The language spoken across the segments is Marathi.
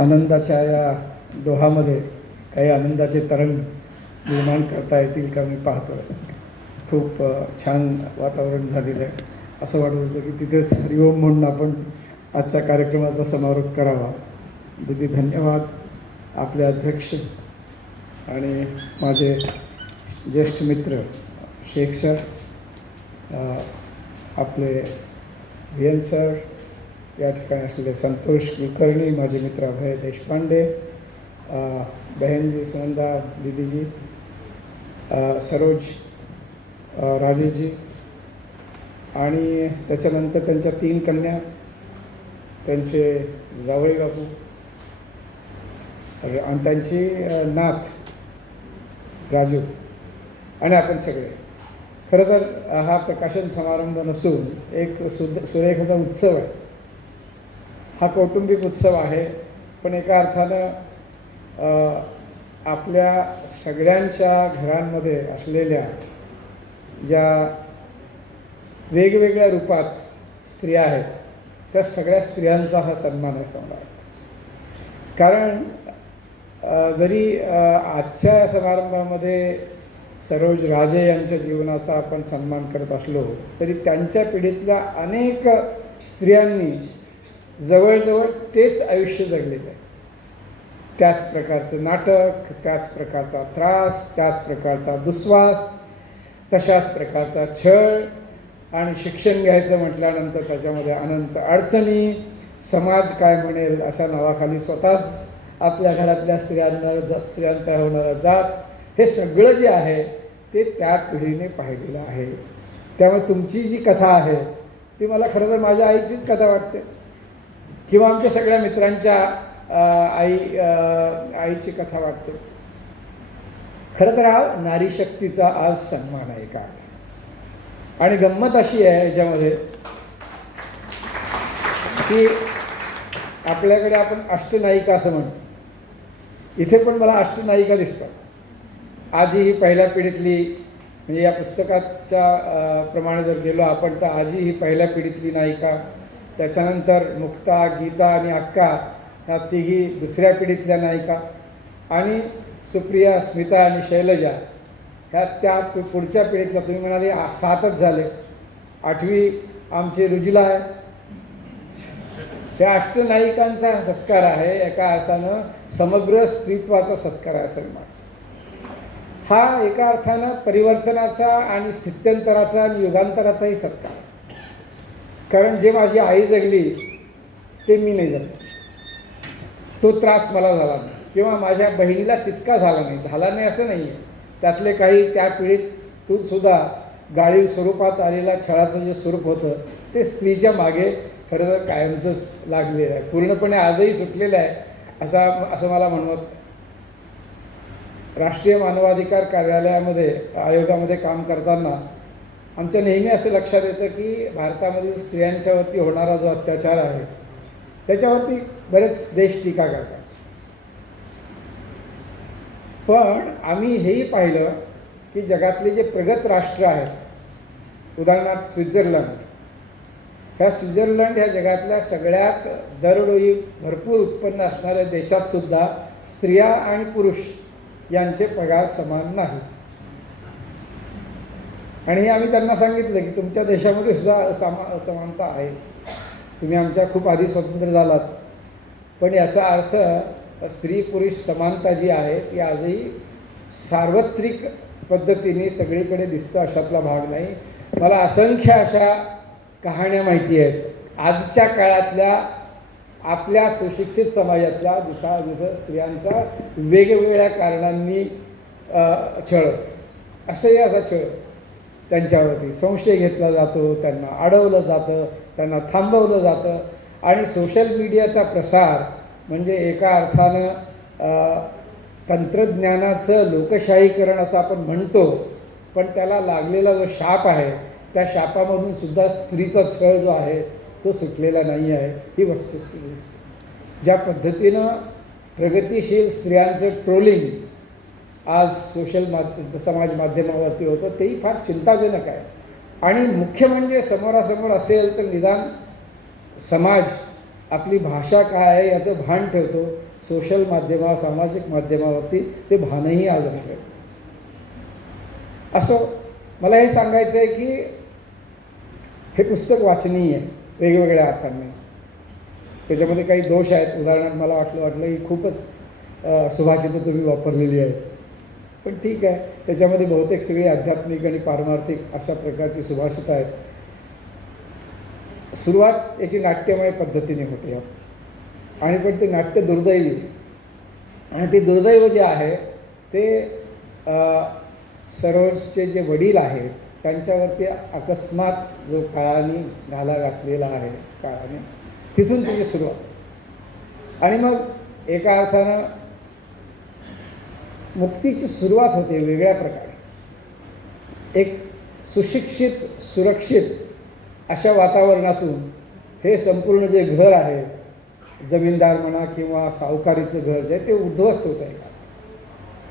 आनंदाच्या या डोहामध्ये काही आनंदाचे तरंग निर्माण करता येतील का मी पाहतो. खूप छान वातावरण झालेलं आहे. असं वाटत होतं की तिथेच हरिओम म्हणून आपण आजच्या कार्यक्रमाचा समारोप करावा. दीदी धन्यवाद. आपले अध्यक्ष आणि माझे ज्येष्ठ मित्र शेख सर, आपले VN सर, या ठिकाणी असलेले संतोष कुलकर्णी, माझे मित्र अभय देशपांडे, बहनजी सुनंदा दीदीजी, सरोज राजेजी आणि त्याच्यानंतर त्यांच्या 3 कन्या, त्यांचे जावई बापू आणि त्यांची नात राजू आणि आपण सगळे. खरं तर हा प्रकाशन समारंभ नसून एक सुरेखाचा उत्सव आहे. हा कौटुंबिक उत्सव आहे, पण एका अर्थानं आपल्या सगळ्यांच्या घरांमध्ये असलेल्या ज्या वेगवेगळ्या रूपात स्त्रिया आहेत त्या सगळ्या स्त्रियांचा हा सन्मान आहे समजा. कारण जरी आजच्या या समारंभामध्ये सरोज राजे यांच्या जीवनाचा आपण सन्मान करत असलो तरी त्यांच्या पिढीतल्या अनेक स्त्रियांनी जवळजवळ तेच आयुष्य जगलेलं आहे. त्याच प्रकारचं नाटक, त्याच प्रकारचा त्रास, त्याच प्रकारचा दुस्वास, तशाच प्रकारचा छळ आणि शिक्षण घ्यायचं म्हटल्यानंतर त्याच्यामध्ये अनंत अडचणी, समाज काय म्हणेल अशा नावाखाली स्वतःच आपल्या घरातल्या स्त्रियांचा होणारा जाच, हे सगळं जे आहे ते त्या पिढीने पाहिलेलं आहे. त्यामुळे तुमची जी कथा आहे ती मला खरं तर माझ्या आईचीच कथा वाटते किंवा आमच्या सगळ्या मित्रांच्या आईची कथा वाटते. खरं तर हा नारी शक्तीचा आज सन्मान आहे का. आणि गंमत अशी आहे याच्यामध्ये की आपल्याकडे आपण अष्टनायिका असं म्हणतो. इथे पण मला अष्टनायिका दिसतात. आजी ही पहिल्या पिढीतली, म्हणजे या पुस्तकाच्या प्रमाणे जर गेलो आपण तर आजी ही पहिल्या पिढीतली नायिका, त्याच्यानंतर मुक्ता, गीता आणि अक्का ह्या तिघी दुसऱ्या पिढीतल्या नायिका, आणि सुप्रिया, स्मिता आणि शैलजा ह्या त्या पुढच्या पिढीतल्या. तुम्ही म्हणाले 7च झाले, 8वी आमची रुजुला आहे. त्या अष्टनायिकांचा हा सत्कार आहे. एका अर्थानं समग्र स्त्रीत्वाचा सत्कार आहे सन्मान. हा एका अर्थानं परिवर्तनाचा आणि स्थित्यंतराचा आणि युगांतराचाही सत्कार. कारण जे माझी आई जगली ते मी नाही जगलो. तो त्रास मला झाला नाही किंवा माझ्या बहिणीला तितका झाला नाही असं नाही आहे. त्यातले काही त्या पिढीतून सुद्धा गाळी स्वरूपात आलेल्या छळाचं जे स्वरूप होतं ते स्त्रीच्या मागे खरं तर कायमचंच लागलेलं आहे, पूर्णपणे आजही सुटलेलं आहे असं मला म्हणवत. राष्ट्रीय मानवाधिकार कार्यालयामध्ये आयोगामध्ये काम करताना आमच्या नेहमी असं लक्षात येतं की भारतामधील स्त्रियांच्यावरती होणारा जो अत्याचार आहे त्याच्यावरती बरेच देश टीका करतात. पण आम्ही हेही पाहिलं की जगातले जे प्रगत राष्ट्र आहेत, उदाहरणार्थ स्वित्झर्लंड, ह्या जगातल्या सगळ्यात दरडोई भरपूर उत्पन्न असणाऱ्या देशातसुद्धा स्त्रिया आणि पुरुष यांचे पगार समान नाही. आणि हे आम्ही त्यांना सांगितलं की तुमच्या देशामध्ये सुद्धा समानता आहे. तुम्ही आमच्या खूप आधी स्वतंत्र झालात, पण याचा अर्थ स्त्री पुरुष समानता जी आहे ती आजही सार्वत्रिक पद्धतीने सगळीकडे दिसतं अशातला भाग नाही. मला असंख्य अशा कहाण्या माहिती आहेत आजच्या काळातल्या आपल्या सुशिक्षित समाजातल्या जिथं स्त्रियांचा वेगवेगळ्या कारणांनी छळ, असंही असा छळ त्यांच्यावरती संशय घेतला जातो, त्यांना अडवलं जातं, त्यांना थांबवलं जातं. आणि सोशल मीडियाचा प्रसार म्हणजे एका अर्थानं तंत्रज्ञानाचं लोकशाहीकरण असं आपण म्हणतो, पण त्याला लागलेला जो शाप आहे त्या शापामधून सुद्धा स्त्रीचा छळ जो आहे तो सुटलेला नाही आहे. ही वस्तुस्थिती. ज्या पद्धतीनं प्रगतिशील स्त्रियांचं ट्रोलिंग आज समाज माध्यमावरती होतं तेही फार चिंताजनक आहे. आणि मुख्य म्हणजे समोरासमोर असेल तर निदान समाज आपली भाषा काय आहे याचं भान ठेवतो. सोशल माध्यमावर, सामाजिक माध्यमावरती ते भानही आज नाही. असं मला हे सांगायचं आहे की हे पुस्तक वाचनीय आहे वेगवेगळ्या अर्थांनी. त्याच्यामध्ये काही दोष आहेत. उदाहरणार्थ मला वाटलं की खूपच सुभाषितं तुम्ही वापरलेली आहेत, पण ठीक आहे. त्याच्यामध्ये बहुतेक सगळी आध्यात्मिक आणि पारमार्थिक अशा प्रकारची सुभाषितं आहेत. सुरुवात याची नाट्यमय पद्धतीने होते आणि पण ते नाट्य दुर्दैवी, आणि ते दुर्दैव जे आहे ते सरोजचे जे वडील आहेत त्यांच्यावरती अकस्मात जो काळाने घाला घातलेला आहे, काळाने, तिथून त्याची सुरुवात. आणि मग एका अर्थानं मुक्तीची सुरुवात होते वेगळ्या प्रकारे. एक सुशिक्षित, सुरक्षित अशा वातावरणातून हे संपूर्ण जे घर आहे, जमीनदार म्हणा किंवा सावकारीचं घर जे आहे ते उद्ध्वस्त होत आहे.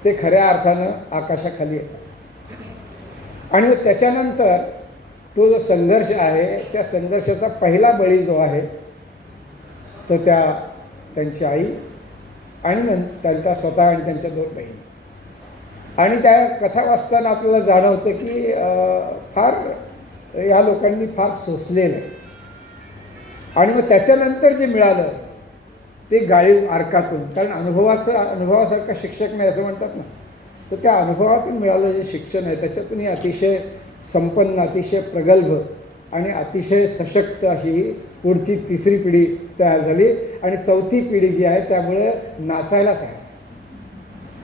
ते खऱ्या अर्थानं आकाशाखाली येतात. आणि मग त्याच्यानंतर तो जो संघर्ष आहे त्या संघर्षाचा पहिला बळी जो आहे तो त्यांची आई आणि त्यांच्या स्वतः आणि त्यांच्या 2 बहिणी. आणि त्या कथा वाचताना आपल्याला जाणवतं की फार या लोकांनी फार सोसलेलं आहे. आणि मग त्याच्यानंतर जे मिळालं ते गाळीव अर्कातून, कारण अनुभवासारखा शिक्षक नाही असं म्हणतात ना, तर त्या अनुभवातून मिळालं जे शिक्षण आहे त्याच्यातूनही अतिशय संपन्न, अतिशय प्रगल्भ आणि अतिशय सशक्त अशी पुढची 3री पिढी तयार झाली. आणि 4थी पिढी जी आहे त्यामुळे नाचायला तयार,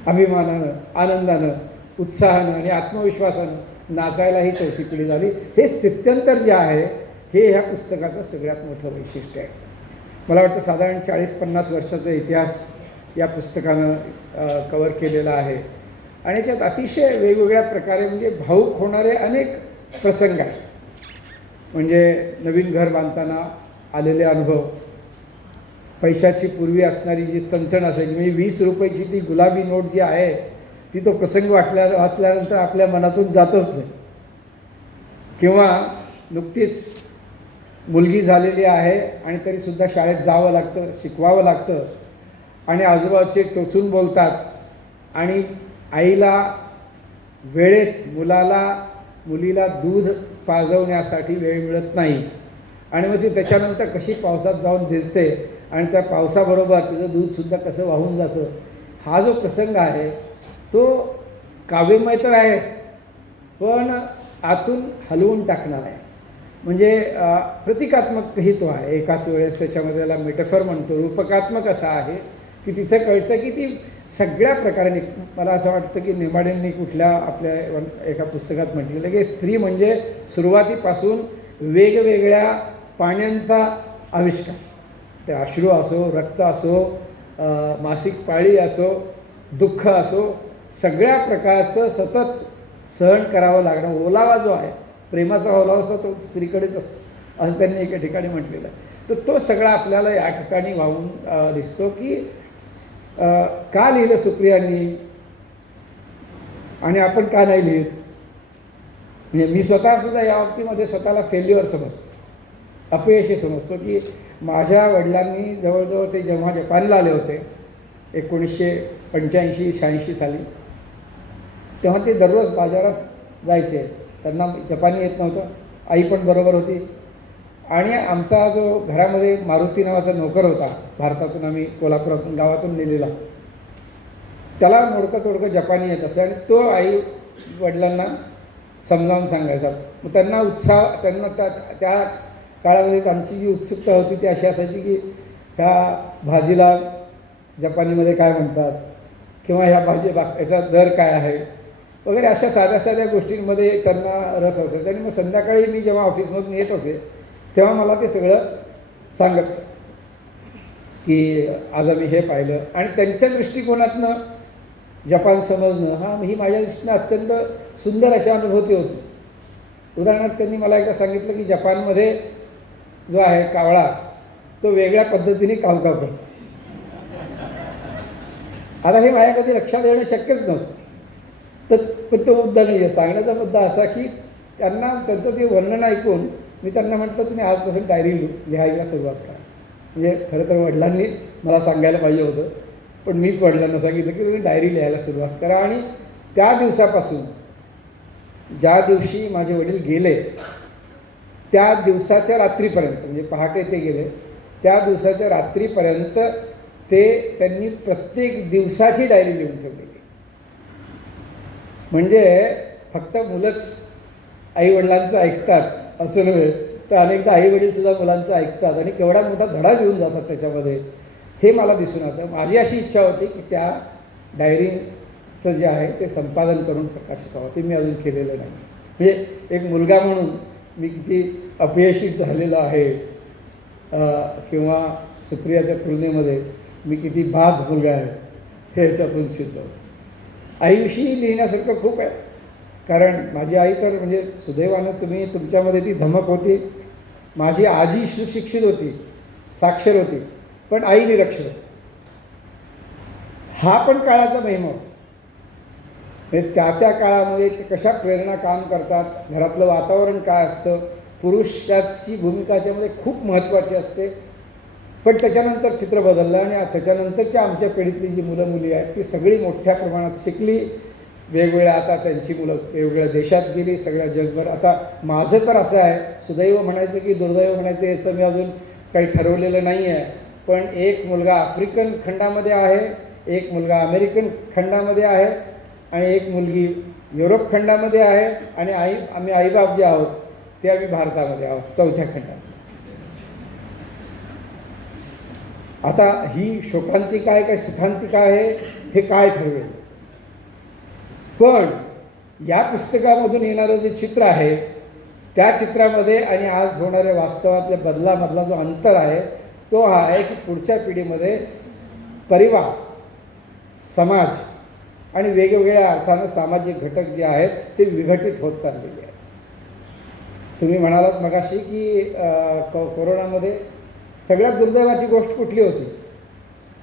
अभिमानानं, आनंदानं, उत्साहानं आणि आत्मविश्वासानं नाचायला ही 4थी पिढी झाली. हे स्थित्यंतर जे आहे हे ह्या पुस्तकाचं सगळ्यात मोठं वैशिष्ट्य आहे. मला वाटतं साधारण 40-50 वर्षाचा इतिहास या पुस्तकानं कवर केलेला आहे. आणि याच्यात अतिशय वेगवेगळ्या प्रकारे म्हणजे भावूक होणारे अनेक प्रसंग आहेत. म्हणजे नवीन घर बांधताना आलेले अनुभव, पैशाची पूर्वी असणारी जी चणचण असायची, म्हणजे 20 रुपयाची ती गुलाबी नोट जी आहे ती तो प्रसंग वाचल्यानंतर आपल्या मनातून जातच नाही. किंवा नुकतीच मुलगी झालेली आहे आणि तरीसुद्धा शाळेत जावं लागतं, शिकवावं लागतं आणि आजूबाजूचे टोचून बोलतात आणि आईला वेळेत मुलीला दूध पाजवण्यासाठी वेळ मिळत नाही. आणि मग ती त्याच्यानंतर कशी पावसात जाऊन भिजते आणि त्या पावसाबरोबर तिचं दूधसुद्धा कसं वाहून जातं. हा जो प्रसंग आहे तो काव्यमय तर आहेच, पण आतून हलवून टाकणार आहे. म्हणजे प्रतिकात्मकही तो आहे एकाच वेळेस. त्याच्यामध्ये त्याला मेटाफर म्हणतो, रूपकात्मक असा आहे की तिथं कळतं की ती सगळ्या प्रकाराने, मला असं वाटतं की नेमाडेंनी कुठल्या आपल्या एका पुस्तकात म्हटलेलं की स्त्री म्हणजे सुरुवातीपासून वेगवेगळ्या पाण्यांचा आविष्कार. ते अश्रू असो, रक्त असो, मासिक पाळी असो, दुःख असो, सगळ्या प्रकारचं सतत सहन करावं लागणं. ओलावा जो आहे, प्रेमाचा ओलावा असतो तो स्त्रीकडेच असतो असं त्यांनी एका ठिकाणी म्हटलेलं आहे. तर तो सगळा आपल्याला या ठिकाणी वाहून दिसतो की का लिहिलं सुप्रियांनी आणि आपण का नाही लिहित. म्हणजे मी स्वतःसुद्धा या बाबतीमध्ये स्वतःला फेल्युअर समजतो, अपयशी समजतो की माझ्या वडिलांनी जवळजवळ ते जेव्हा जपानला आले होते 1985-86 साली, तेव्हा ते दररोज बाजारात जायचे. त्यांना जपानी येत नव्हतं, आई पण बरोबर होती. आणि आमचा जो घरामध्ये मारुती नावाचा नोकर होता, भारतातून आम्ही कोल्हापुरातून गावातून नेलेला, त्याला मोडकं तोडकं जपानी येत असे आणि तो आई वडिलांना समजावून सांगायचा. मग त्यांना त्या काळामध्ये त्यांची जी उत्सुकता होती ती अशी असायची की ह्या भाजीला जपानीमध्ये काय म्हणतात किंवा ह्या याचा दर काय आहे वगैरे, अशा साध्या साध्या गोष्टींमध्ये त्यांना रस असायचा. आणि मग संध्याकाळी मी जेव्हा ऑफिसमधून येत असे तेव्हा मला ते सगळं सांगत की आज आम्ही हे पाहिलं. आणि त्यांच्या दृष्टिकोनातनं जपान समजणं ही माझ्या दृष्टीनं अत्यंत सुंदर अशी अनुभूती होती. उदाहरणार्थ त्यांनी मला एकदा सांगितलं की जपानमध्ये जो आहे कावळा तो वेगळ्या पद्धतीने कावकाव करतो. आता हे माझ्या कधी लक्षात येणं शक्यच नव्हतं. तर पण तो मुद्दा नाही आहे. सांगण्याचा मुद्दा असा की त्यांना त्यांचं ते वर्णन ऐकून मी त्यांना म्हटलं तुम्ही आजपासून डायरी लिहायला सुरुवात करा. म्हणजे खरं तर वडिलांनी मला सांगायला पाहिजे होतं, पण मीच वडिलांना सांगितलं की तुम्ही डायरी लिहायला सुरुवात करा. आणि त्या दिवसापासून, ज्या दिवशी माझे वडील गेले त्या दिवसाच्या रात्रीपर्यंत, म्हणजे पहाटे ते गेले त्या दिवसाच्या रात्रीपर्यंत त्यांनी प्रत्येक दिवसाची डायरी लिहून ठेवलेली. म्हणजे फक्त मुलंच आईवडिलांचं ऐकतात असं नव्हे, तर अनेकदा आईवडीलसुद्धा मुलांचं ऐकतात आणि केवढा मोठा धडा घेऊन जातात त्याच्यामध्ये, हे मला दिसून आलं. माझी अशी इच्छा होती की त्या डायरीचं जे आहे ते संपादन करून प्रकाशित व्हावं. ते मी अजून केलेलं नाही. म्हणजे एक मुलगा म्हणून मी किती अपयशी झालेलो आहे, किंवा सुप्रियाच्या तुलनेमध्ये मी किती बाद मुलगा आहे हे याच्यातून सिद्ध होतं. आईविषयी लिहिण्यासारखं खूप आहे. कारण माझी आई तर म्हणजे सुदैवानं तुमच्यामध्ये ती धमक होती. माझी आजी सुशिक्षित होती, साक्षर होती, पण आई निरक्षर होती. हा पण काळाचा महिमा होता. म्हणजे त्या काळामध्ये ते कशा प्रेरणा काम करतात, घरातलं वातावरण काय असतं, पुरुषाची भूमिका याच्यामध्ये खूप महत्त्वाची असते. पण त्याच्यानंतर चित्र बदललं आणि त्याच्यानंतरच्या आमच्या पिढीतली जी मुलं मुली आहेत ती सगळी मोठ्या प्रमाणात शिकली, वेगवेगळ्या, आता त्यांची मुलं वेगवेगळ्या देशात गेली, सगळ्या जगभर. आता माझं तर असं आहे, सुदैव म्हणायचं की दुर्दैव म्हणायचं याचं मी अजून काही ठरवलेलं नाही आहे. पण एक मुलगा आफ्रिकन खंडामध्ये आहे, एक मुलगा अमेरिकन खंडामध्ये आहे आणि एक मुलगी युरोप खंडामध्ये आहे आणि आम्ही आईबाप जे आहोत ते आम्ही भारतामध्ये आहोत, चौथ्या खंडात. आता ही शोकांतिका आहे काय सुखांतिका आहे हे काय ठरवेल. पण या पुस्तकामधून येणारं जे चित्र आहे त्या चित्रामध्ये आणि आज होणाऱ्या वास्तवातल्या बदलामधला जो अंतर आहे तो हा आहे की पुढच्या पिढीमध्ये परिवार, समाज आणि वेगवेगळ्या अर्थानं सामाजिक घटक जे आहेत ते विघटित होत चाललेले आहेत. तुम्ही म्हणालात मगाशी की कोरोनामध्ये सगळ्यात दुर्दैवाची गोष्ट कुठली होती,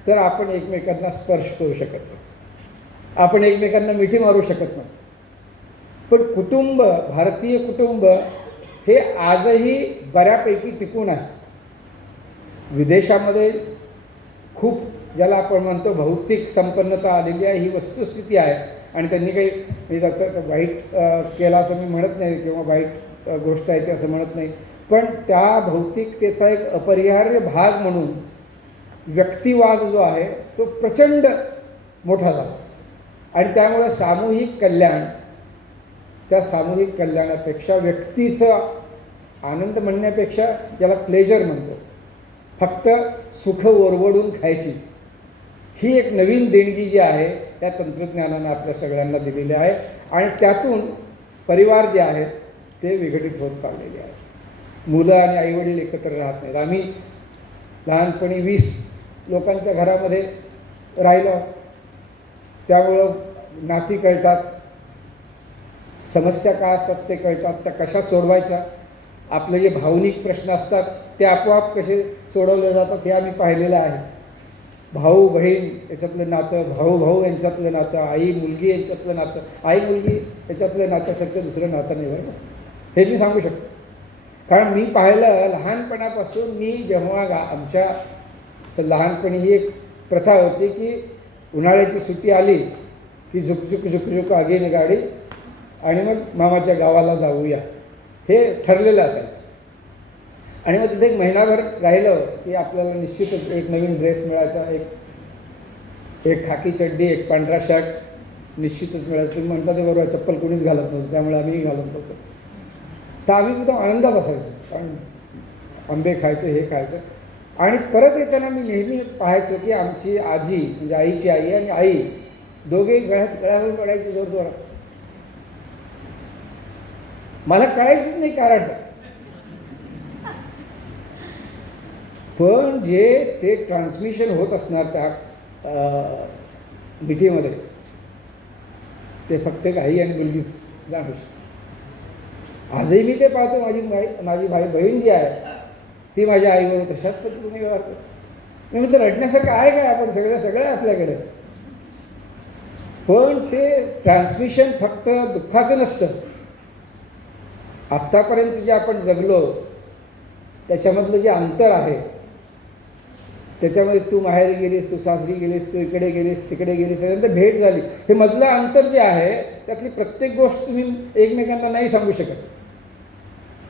तर आपण एकमेकांना स्पर्श करू शकत नाही, आपण एकमेकांना मिठी मारू शकत नाही. पण कुटुंब, भारतीय कुटुंब हे आजही बऱ्यापैकी टिकून आहे. विदेशामध्ये खूप ज्याला आपण म्हणतो भौतिक संपन्नता आलेली आहे, ही वस्तुस्थिती आहे. आणि त्यांनी काही म्हणजे त्याचं वाईट केला असं मी म्हणत नाही किंवा वाईट गोष्ट आहे ते असं म्हणत नाही, पण त्या भौतिकतेचा एक अपरिहार्य भाग म्हणून व्यक्तिवाद जो आहे तो प्रचंड मोठा झाला. आणि त्यामुळे सामूहिक कल्याण, त्या सामूहिक कल्याणापेक्षा व्यक्तीचं आनंद म्हणण्यापेक्षा ज्याला प्लेजर म्हणतो, फक्त सुख ओरबडून खायची, ही एक नवीन देणगी जी आहे त्या तंत्रज्ञानानं आपल्या सगळ्यांना दिलेली आहे. आणि त्यातून परिवार जे आहेत ते विघटित होत चाललेले आहेत. मुलं आणि आईवडील एकत्र राहत नाहीत. आम्ही लहानपणी 20 लोकांच्या घरामध्ये राहिलो, त्यामुळं नाती कळतात, समस्या काय असतात ते कळतात, त्या कशा सोडवायच्या, आपले जे भावनिक प्रश्न असतात ते आपोआप कसे सोडवले जातात हे आम्ही पाहिलेलं आहे. भाऊ बहीण याच्यातलं नातं, भाऊ भाऊ यांच्यातलं नातं, आई मुलगी यांच्यातलं नातं, आई मुलगी याच्यातलं नात्यासारखं दुसरं नातं नाही बरं, हे मी सांगू शकतो. कारण मी पाहिलं लहानपणापासून. मी जेव्हा आमच्या लहानपणी ही एक प्रथा होती की उन्हाळ्याची सुट्टी आली की झुकझुक झुकझुक आगीन गाडी आणि मग मामाच्या गावाला जाऊया, हे ठरलेलं असायचं. आणि मग तिथे एक महिनाभर राहिलं की आपल्याला निश्चितच एक नवीन ड्रेस मिळायचा, एक खाकी चड्डी, एक पांढरा शर्ट निश्चितच मिळायचं. तुम्ही म्हणता ते बरोबर, चप्पल कोणीच घालत नव्हतं, त्यामुळे आम्हीही घालत नव्हतो. तर आम्ही एकदम आनंदात असायचो, कारण आंबे खायचे, हे खायचं. आणि परत येताना मी नेहमी पाहायचो की आमची आजी, म्हणजे आईची आई आणि आई दोघे गळ्यावरून पडायचे जोरजोरात. मला कळायचंच नाही कारण. पण जे ते ट्रान्समिशन होत असणार त्या मिठीमध्ये ते फक्त एक आई आणि मुलगीच जाणू शकते. आजही मी ते पाहतो. माझी बहीण जी आहे ती माझ्या आईबरोबर तशाच पद्धतीने व्यवहार करते. मी म्हटलं रडण्यासारखं आहे काय, आपण सगळं आहे आपल्याकडे. पण ते ट्रान्समिशन फक्त दुःखाचं नसतं. आत्तापर्यंत जे आपण जगलो त्याच्यामधलं जे अंतर आहे त्याच्यामध्ये तू माहेरी गेलीस, तू सासरी गेलीस, तू इकडे गेलीस, तिकडे गेलीस, त्याच्यानंतर भेट झाली. हे मधलं अंतर जे आहे त्यातली प्रत्येक गोष्ट तुम्ही एकमेकांना नाही सांगू शकत.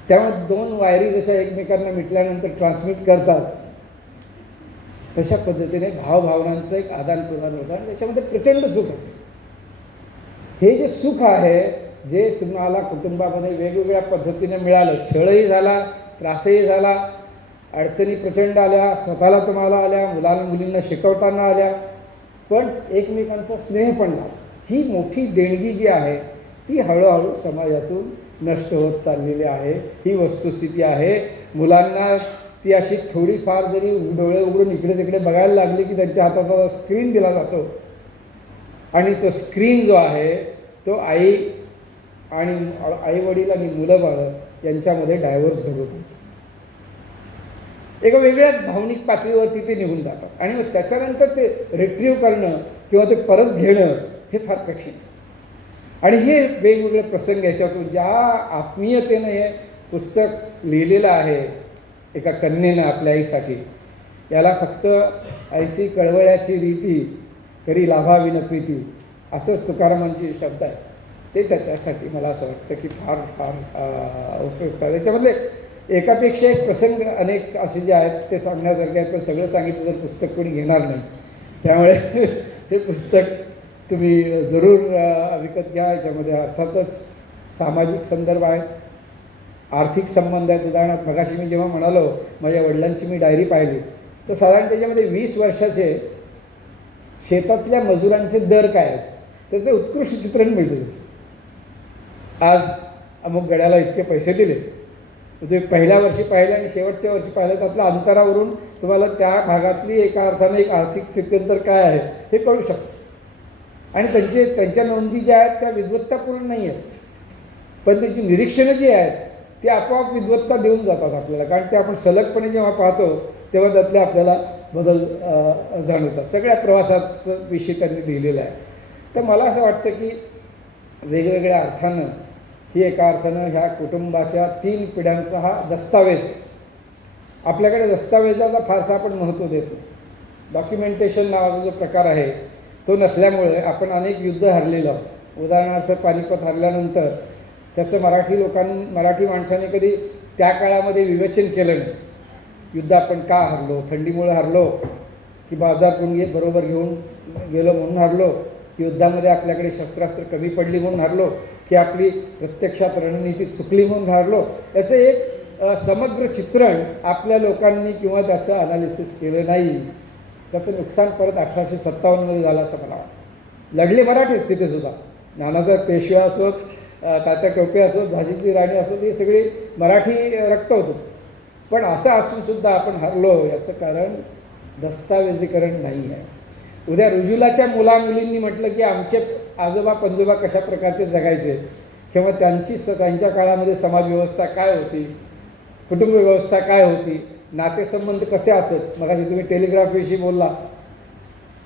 त्यामुळे दोन वायरी जशा एकमेकांना मिटल्यानंतर ट्रान्समिट करतात, तशा पद्धतीने भावभावनांचं एक आदान प्रदान होतं आणि त्याच्यामध्ये प्रचंड सुख असतं. हे जे सुख आहे, जे तुम्हाला कुटुंबामध्ये वेगवेगळ्या पद्धतीने मिळालं, छळही झाला, त्रासही झाला, अडचणी प्रचंड आल्या, स्वतःला तुम्हाला आल्या, मुलींना शिकवताना आल्या, पण एकमेकांचा स्नेह पण लागला. ही मोठी देणगी जी आहे ती हळूहळू समाजातून नष्ट होत चाललेली आहे. ही वस्तुस्थिती आहे. मुलांना ती अशी थोडीफार जरी डोळे उघडून इकडे तिकडे बघायला लागली की त्यांच्या हातात स्क्रीन दिला जातो आणि तो स्क्रीन जो आहे तो आई वडील आणि मुलं बाळं यांच्यामध्ये डायव्हर्स घडवतो. एका वेगळ्याच भावनिक पातळीवरती ते निघून जातात आणि मग त्याच्यानंतर ते रिट्रीव्ह करणं किंवा ते परत घेणं हे फार कठीण. आणि हे वेगवेगळे प्रसंग याच्यातून ज्या आत्मीयतेनं हे पुस्तक लिहिलेलं आहे एका कन्येनं आपल्या आईसाठी, याला फक्त ऐसी कळवळ्याची रीती तरी लाभावी न प्रीती असंच तुकारामांचे शब्द आहे. ते त्याच्यासाठी मला असं वाटतं की फार फार उपयुक्त आहे. त्याच्यामधले एकापेक्षा एक प्रसंग अनेक असे जे आहेत ते सांगण्यासारखे आहेत, पण सगळं सांगितलं तर पुस्तक कोणी घेणार नाही. त्यामुळे हे पुस्तक तुम्ही जरूर विकत घ्या. याच्यामध्ये अर्थातच सामाजिक संदर्भ आहेत, आर्थिक संबंध आहेत. उदाहरणार्थ मगाशी मी जेव्हा म्हणालो माझ्या वडिलांची मी डायरी पाहिली तर साधारण त्याच्यामध्ये 20 वर्षाचे शेतातल्या मजुरांचे दर काय आहेत त्याचं उत्कृष्ट चित्रण मिळतं. आज अमुक गड्याला इतके पैसे दिले, तुम्ही पहिल्या वर्षी पाहिलं आणि शेवटच्या वर्षी पाहिलं, त्यातल्या अंतरावरून तुम्हाला त्या भागातली एका अर्थानं एक आर्थिक स्थित्यंतर काय आहे हे कळू शकतं. आणि त्यांच्या नोंदी ज्या आहेत त्या विद्वत्तापूर्ण नाही आहेत, पण त्यांची निरीक्षणं जी आहेत ती आपोआप विद्वत्ता देऊन जातात आपल्याला. कारण ते आपण सलगपणे जेव्हा पाहतो तेव्हा त्यातले आपल्याला बदल जाणवतात. सगळ्या प्रवासाचं विषय त्यांनी लिहिलेला आहे. तर मला असं वाटतं की वेगवेगळ्या अर्थानं ही एका अर्थानं ह्या कुटुंबाच्या 3 पिढ्यांचा हा दस्तावेज. आपल्याकडे दस्तावेजाला फारसा आपण महत्त्व देतो. डॉक्युमेंटेशन नावाचा जो प्रकार आहे तो नसल्यामुळे आपण अनेक युद्ध हरलेलो आहोत. उदाहरणार्थ पानिपत हरल्यानंतर त्याचं मराठी माणसाने कधी त्या काळामध्ये विवेचन केलं नाही. युद्ध आपण का हरलो? थंडीमुळे हरलो की बाजारपुंगी बरोबर घेऊन गेलो म्हणून हरलो, की युद्धामध्ये आपल्याकडे शस्त्रास्त्र कमी पडली म्हणून हरलो, की आपली प्रत्यक्षात रणनीती चुकली म्हणून हरलो? याचं एक समग्र चित्रण आपल्या लोकांनी किंवा त्याचं अनालिसिस केलं नाही. त्याचं नुकसान परत 1857मध्ये झालं असं मला वाटतं. लढले मराठीच तिथेसुद्धा. नानासाहेब पेशवे असोत, तात्या टोपे असोत, झाशीची राणी असोत, हे सगळे मराठी रक्त होतं. पण असं असूनसुद्धा आपण हरलो याचं कारण दस्तावेजीकरण नाही आहे. उद्या रुजुलाच्या मुलामुलींनी म्हटलं की आमचे आजोबा पंजोबा कशा प्रकारचे जगायचे किंवा त्यांच्या काळामध्ये समाजव्यवस्था काय होती, कुटुंब व्यवस्था काय होती, नातेसंबंध कसे असत. मग तुम्ही टेलिग्राफीविषयी बोलला,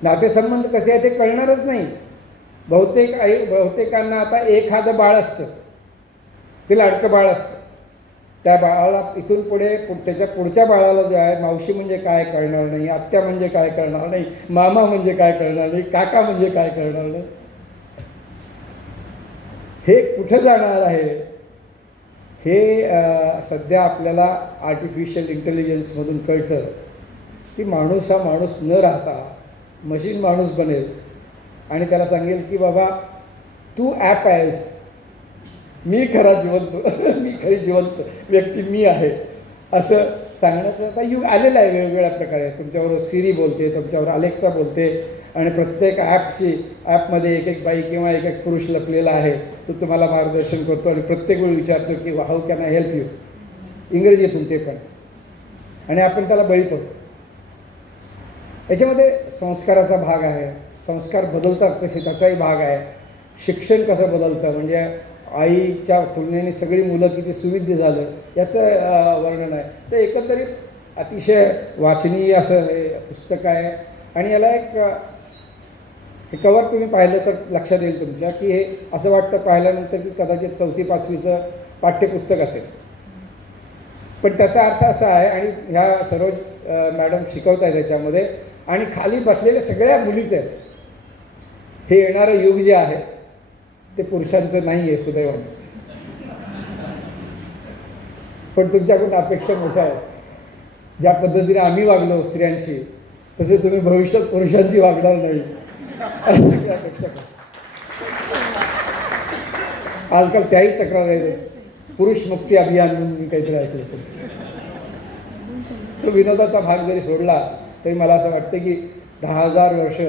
नातेसंबंध कसे आहे ते कळणारच नाही. बहुतेकांना आता एखादं बाळ असतं, ते लाडकं बाळ असतं. त्या बाळाला इथून पुढे त्याच्या पुढच्या बाळाला जे आहे मावशी म्हणजे काय कळणार नाही, आत्या म्हणजे काय कळणार नाही, मामा म्हणजे काय कळणार नाही, काका म्हणजे काय कळणार नाही. हे कुठं जाणार आहे हे सध्या आपल्याला आर्टिफिशियल इंटेलिजन्समधून कळतं की माणूस हा माणूस न राहता मशीन माणूस बनेल आणि त्याला सांगेल की बाबा तू ॲप आहेस, मी खरा मी खरी जिवंत व्यक्ती मी आहे, असं सांगण्याचं आता युग आलेलं आहे. वेगवेगळ्या प्रकारे तुमच्याबरोबर सिरी बोलते, तुमच्याबरोबर अलेक्सा बोलते आणि प्रत्येक ॲपमध्ये एक बाई किंवा एक पुरुष लपलेला आहे. तो तुम्हाला मार्गदर्शन करतो आणि प्रत्येक वेळी विचारतो की how can I help you, इंग्रजीतून ते पण, आणि आपण त्याला बळी पडतो. याच्यामध्ये संस्काराचा भाग आहे, संस्कार बदलतात कसे त्याचाही भाग आहे. शिक्षण कसं बदलतं, म्हणजे आईच्या तुलनेने सगळी मुलं किती सुविध झालं याचं वर्णन आहे. तर एकंदरीत अतिशय वाचनीय असं हे पुस्तक आहे. आणि याला हे कवर तुम्ही पाहिलं तर लक्षात येईल तुमच्या की हे असं वाटतं पाहिल्यानंतर की कदाचित 4वी-5वीचं पाठ्यपुस्तक असेल, पण त्याचा अर्थ असा आहे. आणि ह्या सर्व मॅडम शिकवत आहेत त्याच्यामध्ये, आणि खाली बसलेल्या सगळ्या मुलीच आहेत. हे येणारं युग जे आहे ते पुरुषांचं नाही आहे सुदैवाने, पण तुमच्याकडून अपेक्षा मोठ्या आहेत. ज्या पद्धतीने आम्ही वागलो स्त्रियांशी, तसे तुम्ही भविष्यात पुरुषांशी वागणार नाही अशी सगळी अपेक्षा करतो. आजकाल त्याही तक्रार आहे, पुरुष मुक्ती अभियान म्हणून मी काहीतरी ऐकलं होतं. तो विनोदाचा भाग जरी सोडला तरी मला असं वाटतं की 10,000 वर्ष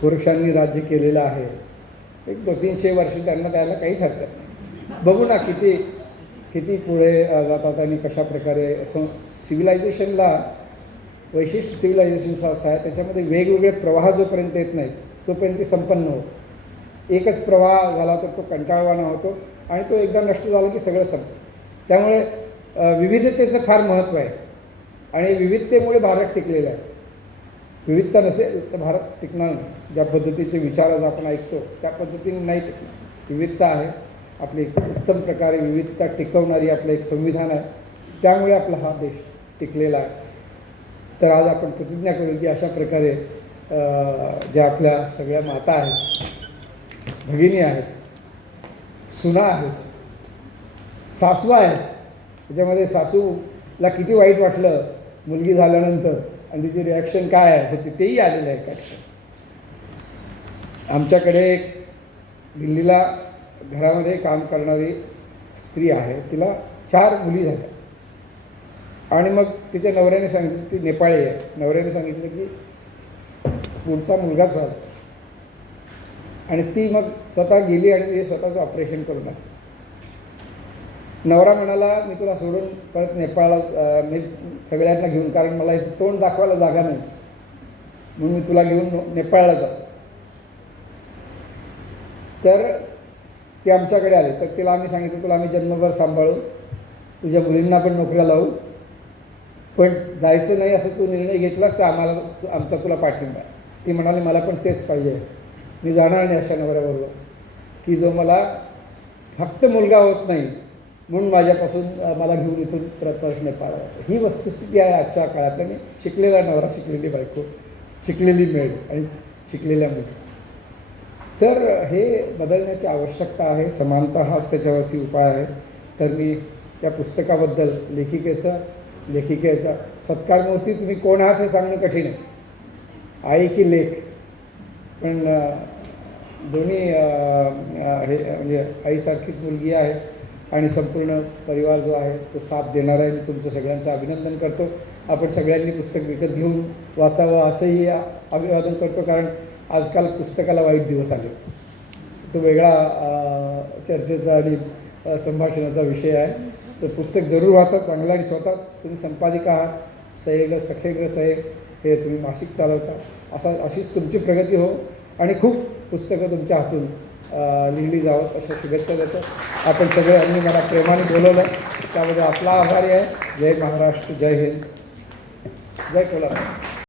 पुरुषांनी राज्य केलेलं आहे. एक 200-300 वर्ष त्यांना द्यायला काहीच हरकत नाही. बघू ना किती किती पुढे जातात आणि कशा प्रकारे. असं सिव्हिलायझेशनला वैशिष्ट्य सिव्हिलायझेशनचं असं आहे, त्याच्यामध्ये वेगवेगळे प्रवाह जोपर्यंत येत नाहीत तोपर्यंत ते संपन्न होतं. एकच प्रवाह झाला तर तो कंटाळवाणा होतो आणि तो एकदा नष्ट झाला की सगळं संपतं. त्यामुळे विविधतेचं फार महत्त्व आहे आणि विविधतेमुळे भारत टिकलेला आहे. विविधता नसेल तर भारत टिकणार नाही. ज्या पद्धतीचे विचार आज आपण ऐकतो त्या पद्धतीने नाही टिकणार. विविधता आहे आपली, एक उत्तम प्रकारे विविधता टिकवणारी आपलं एक संविधान आहे, त्यामुळे आपला हा देश टिकलेला आहे. तर आज आपण प्रतिज्ञा करू की अशा प्रकारे ज्या आपल्या सगळ्या माता आहेत, भगिनी आहेत, सुना आहेत, सासवा आहेत. त्याच्यामध्ये सासूला किती वाईट वाटलं मुलगी झाल्यानंतर आणि तिची रिॲक्शन काय आहे हे तिथेही आलेलं आहे. कॅप्शन आमच्याकडे एक दिल्लीला घरामध्ये काम करणारी स्त्री आहे, तिला 4 मुली झाल्या आणि मग तिच्या नवऱ्याने सांगितलं, ती नेपाळी आहे, नवऱ्याने सांगितलं की पुढचा मुलगाच व्हायचा आणि ती मग स्वतः गेली आणि ते स्वतःचं ऑपरेशन करून आली. नवरा म्हणाला मी तुला सोडून परत नेपाळला मी सगळ्यांना घेऊन, कारण मला इथे तोंड दाखवायला जागा नाही म्हणून मी तुला घेऊन नेपाळला जातो. तर ती आमच्याकडे आली. तर तिला आम्ही सांगितलं तुला आम्ही जन्मभर सांभाळू, तुझ्या मुलींना पण नोकऱ्या लावू, पण जायचं नाही असं तू निर्णय घेतलास तर आम्हाला आमचा तुला पाठिंबा. ती म्हणाली मला पण तेच पाहिजे, मी जाणार नाही अशा नवऱ्याबरोबर की जो मला फक्त मुलगा होत नाही म्हणून माझ्यापासून मला घेऊन इथून परत नेपाळला जातो. ही वस्तुस्थिती आहे आजच्या काळात. आणि शिकलेला नवरा, शिकलेली बायको, शिकलेली मेळ आणि शिकलेल्या मुली. तर हे बदलण्याची आवश्यकता आहे. समानता हाच त्याच्यावरती उपाय आहे. तर मी त्या पुस्तकाबद्दल लेखिकेचा सत्कारमूर्ती तुम्ही कोण आहात हे सांगणं कठीण आहे, आई की लेख, पण दोन्ही हे म्हणजे आईसारखीच मुलगी आहे आणि संपूर्ण परिवार जो आहे तो साथ देणार आहे. मी तुमचं सगळ्यांचं अभिनंदन करतो. आपण सगळ्यांनी पुस्तक विकत घेऊन वाचावं असंही अभिवादन करतो, कारण आजकाल पुस्तकाला वाईट दिवस आले. तो वेगळा चर्चेचा आणि संभाषणाचा विषय आहे. तर पुस्तक जरूर वाचा चांगलं, आणि स्वतः तुम्ही संपादिका आहात, सहेग सखेग सहेग हे तुम्ही मासिक चालवता, अशीच तुमची प्रगती हो आणि खूप पुस्तकं तुमच्या हातून लिहिली जावं अशा शुभेच्छा देतो. आपण सगळ्यांनी मला प्रेमाने बोलवलं त्याबद्दल आपला आभारी आहे. जय महाराष्ट्र, जय हिंद, जय कोल्हापूर.